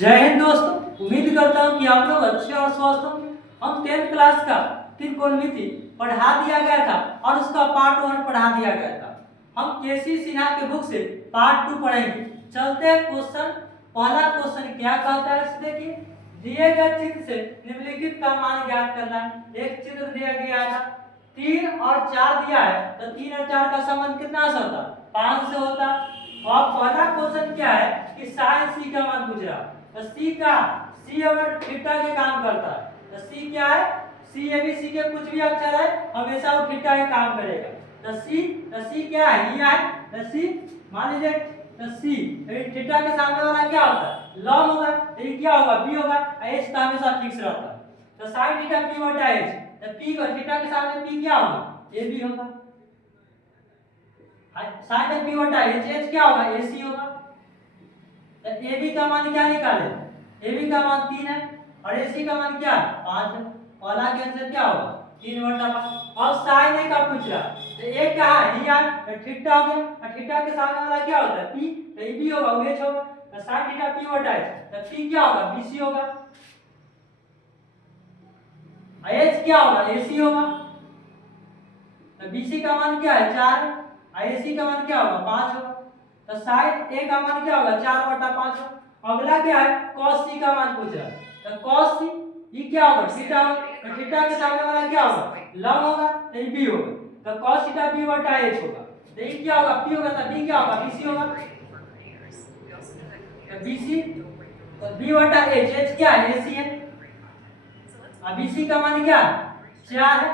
जय हिंद दोस्तों, उम्मीद करता हूँ कि आप लोग अच्छे और स्वस्थ होंगे। हम 10th क्लास का त्रिकोणमिति पढ़ा दिया गया था और उसका पार्ट 1 पढ़ा दिया गया था। हम केसी सिन्हा के बुक से पार्ट 2 पढ़ेंगे। चलते हैं क्वेश्चन। पहला क्वेश्चन क्या कहता है, इसे देखिए। दिए गए चित्र से निम्नलिखित का मान ज्ञात करना है। एक चित्र दिया गया था, 3 और 4 दिया है, तो 3 और 4 का संबंध कितना से होता? 5 से होता। और पहला क्वेश्चन क्या है कि साइन सी का मान पूछ रहा है। तो सी अगर थीटा के काम करता है, तो सी क्या है? सी ए बी सी के कुछ भी अक्षर है हमेशा वो थीटा के काम करेगा। तो सी क्या है? ये है। तो सी मान लीजिए, तो सी थीटा के सामने वाला क्या होता है? लॉग होगा। तो ये क्या होगा? बी होगा। एच तो हमेशा फिक्स रहता है। तो साइन थीटा पी बटा एच, तो पी को थीटा के सामने पी क्या होगा? ए बी होगा। साइन पी बटा एच, एच क्या होगा? ए सी होगा। तो ए बी का मान क्या निकाले? ए बी का मान 3 है और ए सी का मान क्या है? 5 है। पहला के आंसर क्या होगा? 3 बटा 5। और साइन ए का पूछ रहा, तो ए क्या है? यार तो थीटा हो गया और थीटा के सामने वाला क्या होता है? पी। तो ए बी होगा, एच होगा। तो साइन थीटा पी बटा एच, तो पी क्या होगा? बी सी होगा। एच क्या होगा? ए सी होगा। तो बी सी का मान क्या है? 4 है और ए सी का मान क्या होगा? 5 होगा। तो साइन ए का मान क्या होगा? 4 बटा 5 होगा। अगला क्या है? cos c का मान पूछ रहा है। तो cos c ये क्या होगा? थीटा होगा। तो थीटा के सामने वाला क्या होगा? लॉग होगा। तो ये b होगा। तो cos थीटा b बटा h होगा। तो ये क्या होगा? p होगा। तो b क्या होगा? bc होगा। तो bc तो b बटा h, h क्या है? ac है। अब bc का मान क्या है? 4 है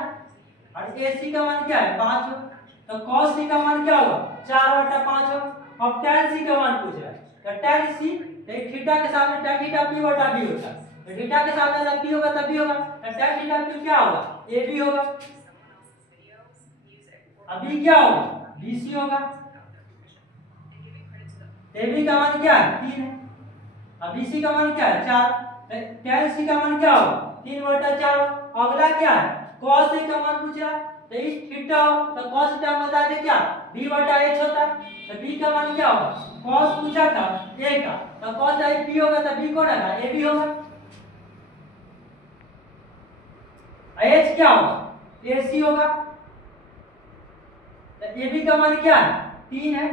और ac का मान क्या है? 5 होगा। तो cos c का मान क्या होगा? 4 बटा 5 होगा। अब tan c का मान पूछ रहा है। तो tan c थीटा के सामने tan थीटा p बटा b होता है। तो थीटा के सामने वाला p होगा तब b होगा। तो tan थीटा p क्या होगा? ab होगा। अब b क्या होगा? bc होगा। ab का मान क्या है? 3 है। अब bc का मान क्या है? 4। तो tan c का मान क्या होगा? 3 बटा 4। अगला क्या है? cos a का मान पूछ रहा है। तो इस थीटा हो तो cos थीटा बता दे क्या? b बटा h होता है। तो b का मान क्या होगा? cos पूछा था a का, तो cos a b होगा। तो b कौन है? ab होगा। h क्या होगा? ac होगा। तो ab का मान क्या है? 3 है।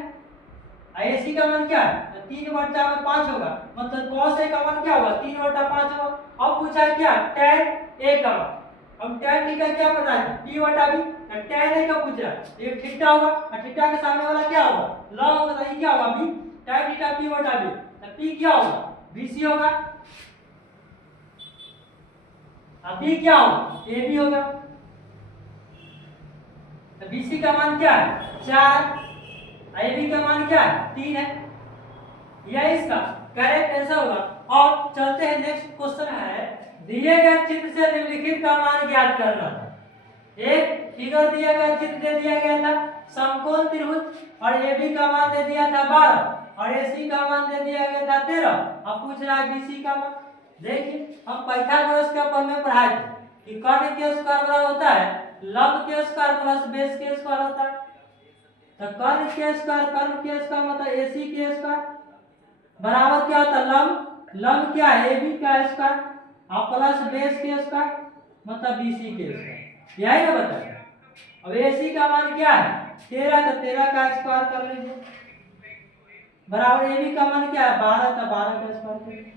ac का मान क्या है? तो 3 बटा 5 होगा। मतलब cos a का मान क्या होगा? 3 बटा 5 होगा। अब पूछा है क्या? tan a का मान। अब tan थीटा क्या पता है? p बटा b। तो tan a का पूछ रहा है, ये थीटा होगा और थीटा के सामने वाला क्या होगा? ln होगा। तो ये क्या होगा? b। tan थीटा p बटा b, तो p क्या होगा? bc होगा। अब b क्या होगा? ab होगा। तो bc का मान क्या है? 4 है। ab का मान क्या है? 3 है। यह इसका करेक्ट आंसर होगा। और चलते हैं, नेक्स्ट क्वेश्चन है। दिए गए चित्र से निम्नलिखित का मान ज्ञात करना था। एक फिगर दिया गया, चित्र दे दिया गया था समकोण त्रिभुज और AB का मान दे दिया था 12 और AC का मान दे दिया गया था 13। अब पूछ रहा है BC का मान। देखिए, हम पाइथागोरस के ऊपर में पढ़ाए थे कि कर्ण के स्क्वायर बराबर होता है लंब के स्क्वायर प्लस बेस के स्क्वायर होता है। तो कर्ण के स्क्वायर मतलब AC के स्क्वायर बराबर क्या होता है? लंब क्या है? AB का स्क्वायर और प्लस बेस के स्क्वायर मतलब BC के स्क्वायर। यही ना बताया। अब AC का मान क्या है? 13, तो 13 का स्क्वायर कर लीजिए बराबर AB का मान क्या है? 12, तो 12 का स्क्वायर कर लीजिए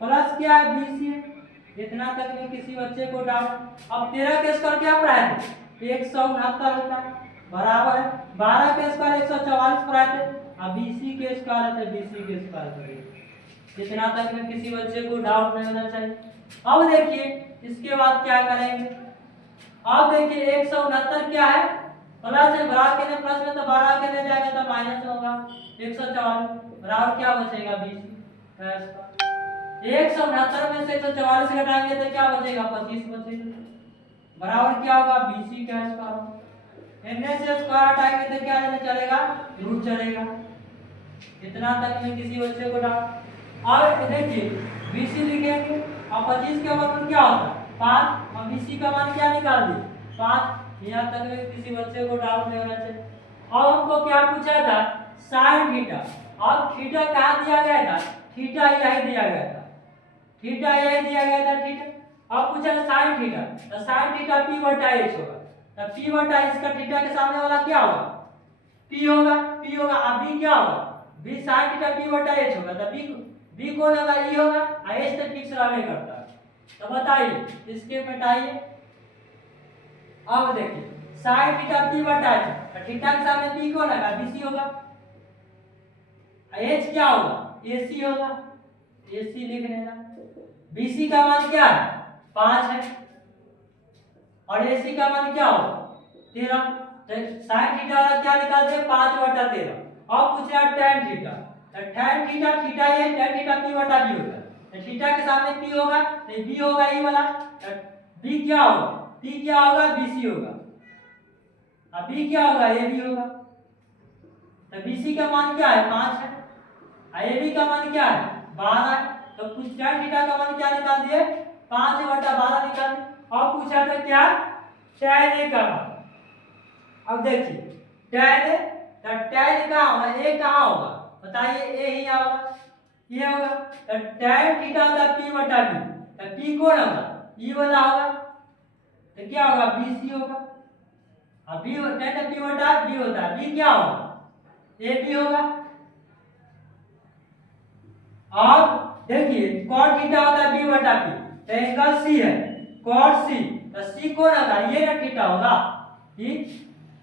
प्लस क्या है? BC है। इतना तक में किसी बच्चे को डाउट। अब 13 के स्क्वायर क्या पढ़ाए थे? 169 होता है बराबर है 12 के स्क्वायर 144 पढ़ाए थे। अब BC के स्क्वायर है तो BC के स्क्वायर करिए। इतना तक में किसी बच्चे को डाउट नहीं होना चाहिए। अब देखिए इसके बाद क्या करेंगे। अब देखिए 169 क्या है? प्लस है, बराबर के लिए प्लस में तो 12 के लिए जाएगा तो माइनस होगा। 144 बराबर क्या बचेगा? 20। 169 में से 144 घटाएंगे तो क्या बचेगा? 25 बचेगा बराबर क्या होगा? BC का स्क्वायर। इनमें से स्क्वायर हटाएंगे तो क्या चलेगा? रूट चलेगा। इतना तक में किसी बच्चे को डाउट। और देखिए BC लिखेंगे और 25 के मतलब क्या होता है? 5 और BC का मान क्या निकाल दिए? 5। यहाँ तक में किसी बच्चे को डाउट नहीं होना चाहिए। और हमको क्या पूछा था? Sine theta. और थीटा कहाँ दिया गया था? थीटा यही दिया गया था। थीटा यही दिया गया था थीटा। अब पूछा साइन थीटा, तो साइन थीटा p बटा h होगा, तो p बटा इसका थीटा के सामने वाला क्या होगा, p होगा, p होगा। अब b क्या होगा, b साइन थीटा p बटा h होगा, तो b कौन होगा, e होगा, और h तो फिक्स रहने करता है। तो बताइए इसके मिटाइए। अब देखिए साइन थीटा p बटा h, तो थीटा के सामने p कौन होगा, bc होगा, h क्या होगा, ac होगा, ac लिख लेना। bc का मान क्या है, 5 है, और ac का मान क्या होगा, 13। तो साइन थीटा वाला क्या निकालते हैं, 5 बटा 13। अब पूछ रहा है tan थीटा, तो tan थीटा थीटा ये tan थीटा p बटा b होगा, तो थीटा के सामने p होगा, तो b होगा e वाला, तो b क्या होगा, p क्या होगा, bc होगा, अब b क्या होगा, ab होगा। तो bc का मान क्या है, 5 है, ab का मान क्या है, 12 है। तो कुछ tan थीटा का मान क्या निकाल दिए, 5 बटा 12 निकाल दिए। अब पूछा था क्या, tan a का मान। अब देखिए tan a, तो tan कहाँ होगा, a कहाँ होगा, बताइए, a ही होगा, ये होगा। तो tan थीटा होता है p बटा b, तो p कौन होगा, e वाला होगा, तो क्या होगा, bc होगा। अब b tan p बटा b होता है, b क्या होगा, ab होगा। अब देखिए cot थीटा होता है b बटा p, तो एंगल c है cot c, तो c कौन होगा, ये ना थीटा होगा, ये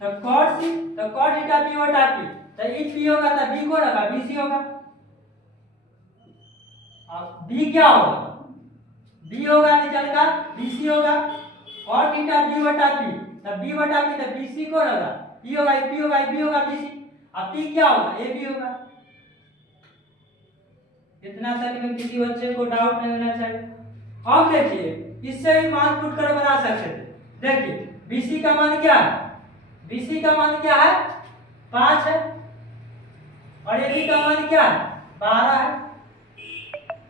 तो cot c, तो cot थीटा p बटा p, तो ये p होगा, तो b कौन होगा, bc होगा। अब b क्या होगा, b होगा निकल का, bc होगा, cot थीटा b बटा p, तो b बटा p, तो bc कौन होगा, e होगा, p होगा, b होगा, bc। अब p क्या होगा, ab होगा। इतना तक में किसी बच्चे को डाउट नहीं होना चाहिए। अब देखिए इससे भी मान पुट कर बना सकते थे। देखिए BC का मान क्या है, BC का मान क्या है, 5 है, और AB का मान क्या है, 12 है।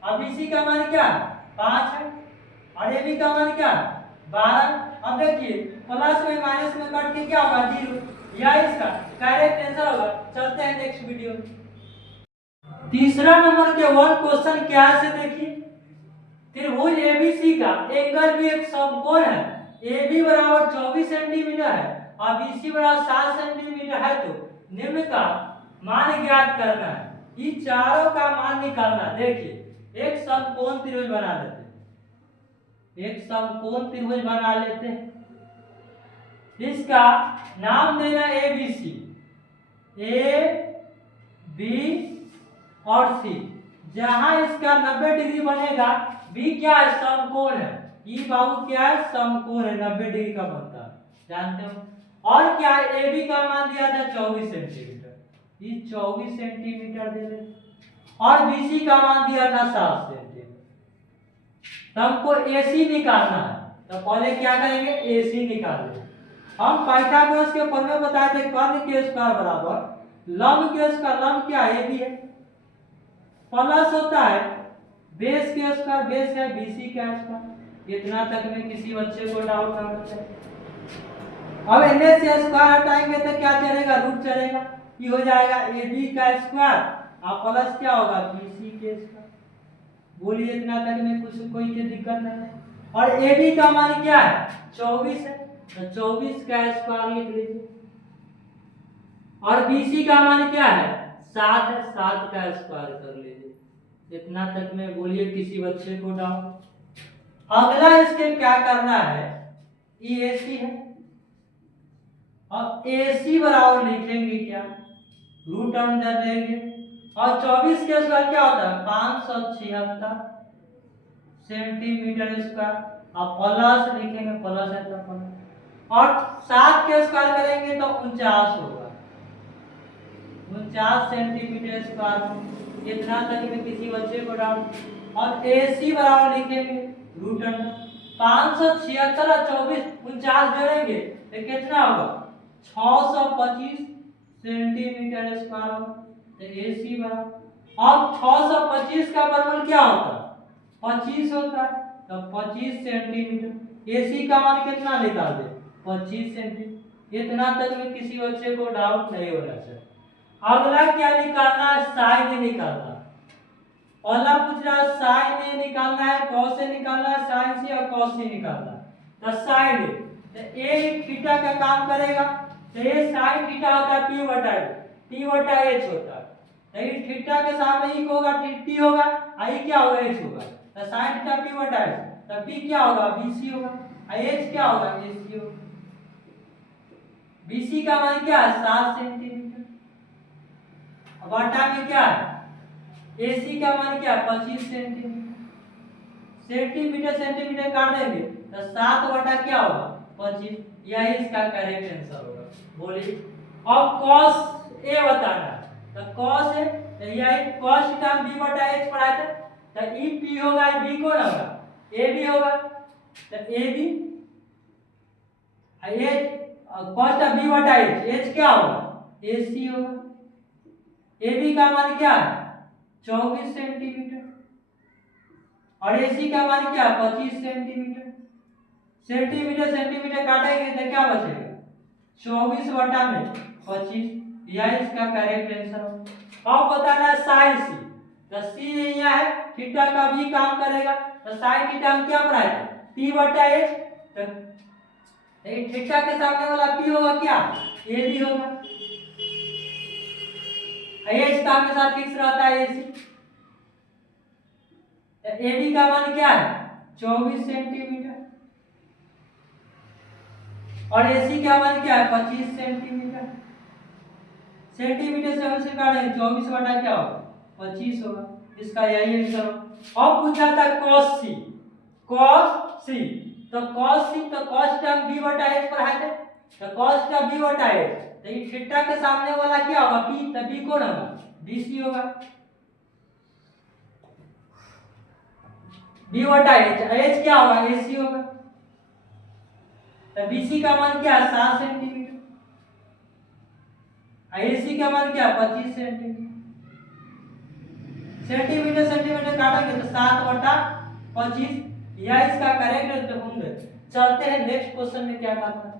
अब BC का मान क्या है, 5 है, और AB का मान क्या है, 12। अब देखिए प्लस में माइनस में कट के क्या होगा, 0, या इसका करेक्ट आंसर होगा। चलते हैं नेक्स्ट वीडियो में। तीसरा नंबर के वन क्वेश्चन क्या है से देखिए, त्रिभुज एबीसी का एंगल भी एक समकोण है, AB बराबर 24 सेंटीमीटर है और BC बराबर 7 सेंटीमीटर है, तो निम्न का मान ज्ञात करना है। ये चारों का मान निकालना। देखिए एक समकोण त्रिभुज बना लेते हैं, एक समकोण त्रिभुज बना लेते हैं, इसका नाम देना ABC, A B और C। जहां इसका 90 डिग्री बनेगा, B क्या है, समकोण है, ई बाबू क्या है, समकोण है, 90 डिग्री का बनता है, जानते हो। और क्या है, AB का मान दिया था 24 सेंटीमीटर, ये 24 सेंटीमीटर दे दे, और BC का मान दिया था 7 सेंटीमीटर। तो हमको AC निकालना है, तो पहले क्या करेंगे, AC निकाल लेंगे। हम पाइथागोरस के प्रमेय बताए थे, कर्ण के स्क्वायर बराबर लंब के स्क्वायर, लंब क्या है, AB है, प्लस होता है बेस के स्क्वायर, बेस है BC का स्क्वायर। इतना तक में किसी बच्चे को डाउट ना होना चाहिए। अब एन से स्क्वायर हटाएंगे तो क्या चलेगा, रूट चलेगा, ये हो जाएगा AB का स्क्वायर और प्लस क्या होगा, BC के स्क्वायर। बोलिए इतना तक में कुछ कोई के दिक्कत नहीं है। और AB का मान क्या है, 24 है, तो 24 का स्क्वायर लिख लीजिए। और BC का मान क्या है, 7 है, 7 का स्क्वायर कर लीजिए। इतना तक में बोलिए किसी बच्चे को डाउट। अगला इसके क्या करना है, ये AC है, और AC बराबर लिखेंगे क्या, रूट अंडर देंगे, और 24 के स्क्वायर क्या होता है, 576 सेंटीमीटर स्क्वायर, और प्लस लिखेंगे, प्लस है तो प्लस, और 7 के स्क्वायर करेंगे तो 49 होगा, 49 सेंटीमीटर स्क्वायर। इतना तक में किसी बच्चे को डाउट। और AC बराबर लिखेंगे रूट अंडर 576 और 24 49 जोड़ेंगे तो कितना होगा, 625 सेंटीमीटर स्क्वायर होगा। तो AC बराबर, अब 625 का वर्गमूल क्या होता है, 25 होता है, तो 25 सेंटीमीटर। AC का मान कितना निकाल दे, 25 सेंटीमीटर। इतना तक में किसी बच्चे को डाउट नहीं होना चाहिए। अगला क्या निकालना है, साइन निकालना। पहला पूछ रहा है साइन निकालना है, cos से निकालना है, sin से और cos से निकालना है। तो sin a, तो a थीटा का काम करेगा, तो ये sin थीटा होता है p बटा h होता है। तो ये थीटा के सामने ही होगा t होगा, आई क्या होगा h होगा। तो sin थीटा p बटा h, तो p क्या होगा bc होगा, h क्या होगा ac होगा। bc का मान क्या है 7 सेंटीमीटर, बटा में क्या है AC का मान क्या 25 सेंटीमीटर, सेंटीमीटर काट देंगे तो 7 बटा क्या होगा 25, यही इसका करेक्ट आंसर होगा। बोलिए अब cos A बताना है, तो cos A तो यही cos थीटा हम b बटा h पढ़ाए थे, तो e p होगा b कौन होगा a b होगा, तो a b cos का b बटा h क्या होगा ac होगा। AB का मान क्या है 24 सेंटीमीटर और AC का मान क्या 25 सेंटीमीटर, सेंटीमीटर काटेंगे तो क्या बचेगा 24 बटा में 25, यह इसका करेक्ट आंसर। अब बताना है sin C, तो C यहाँ है थीटा का भी काम करेगा, तो sin थीटा हम क्या पढ़ाए थे P बटा H, तो थीटा के सामने वाला P होगा क्या AB होगा, H का हमेशा फिक्स रहता है AC। AB का मान क्या है 24 सेंटीमीटर और AC का मान क्या है 25 सेंटीमीटर, सेंटीमीटर से हम से काटेंगे 24 बटा क्या होगा 25 होगा, इसका यही आंसर। अब पूछा था cos C, तो cos C तो cos टर्म b बटा h पर है, तो cos का b बटा h, तो ये थीटा के सामने वाला क्या होगा p, तो b कौन होगा bc होगा, b बटा h क्या होगा ac होगा, तो bc का मान क्या है 7 सेंटीमीटर, ac का मान क्या 25 सेंटीमीटर, सेंटीमीटर काटेंगे तो 7 बटा 25, यह इसका करेक्ट होंगे। चलते हैं नेक्स्ट क्वेश्चन में क्या करना है।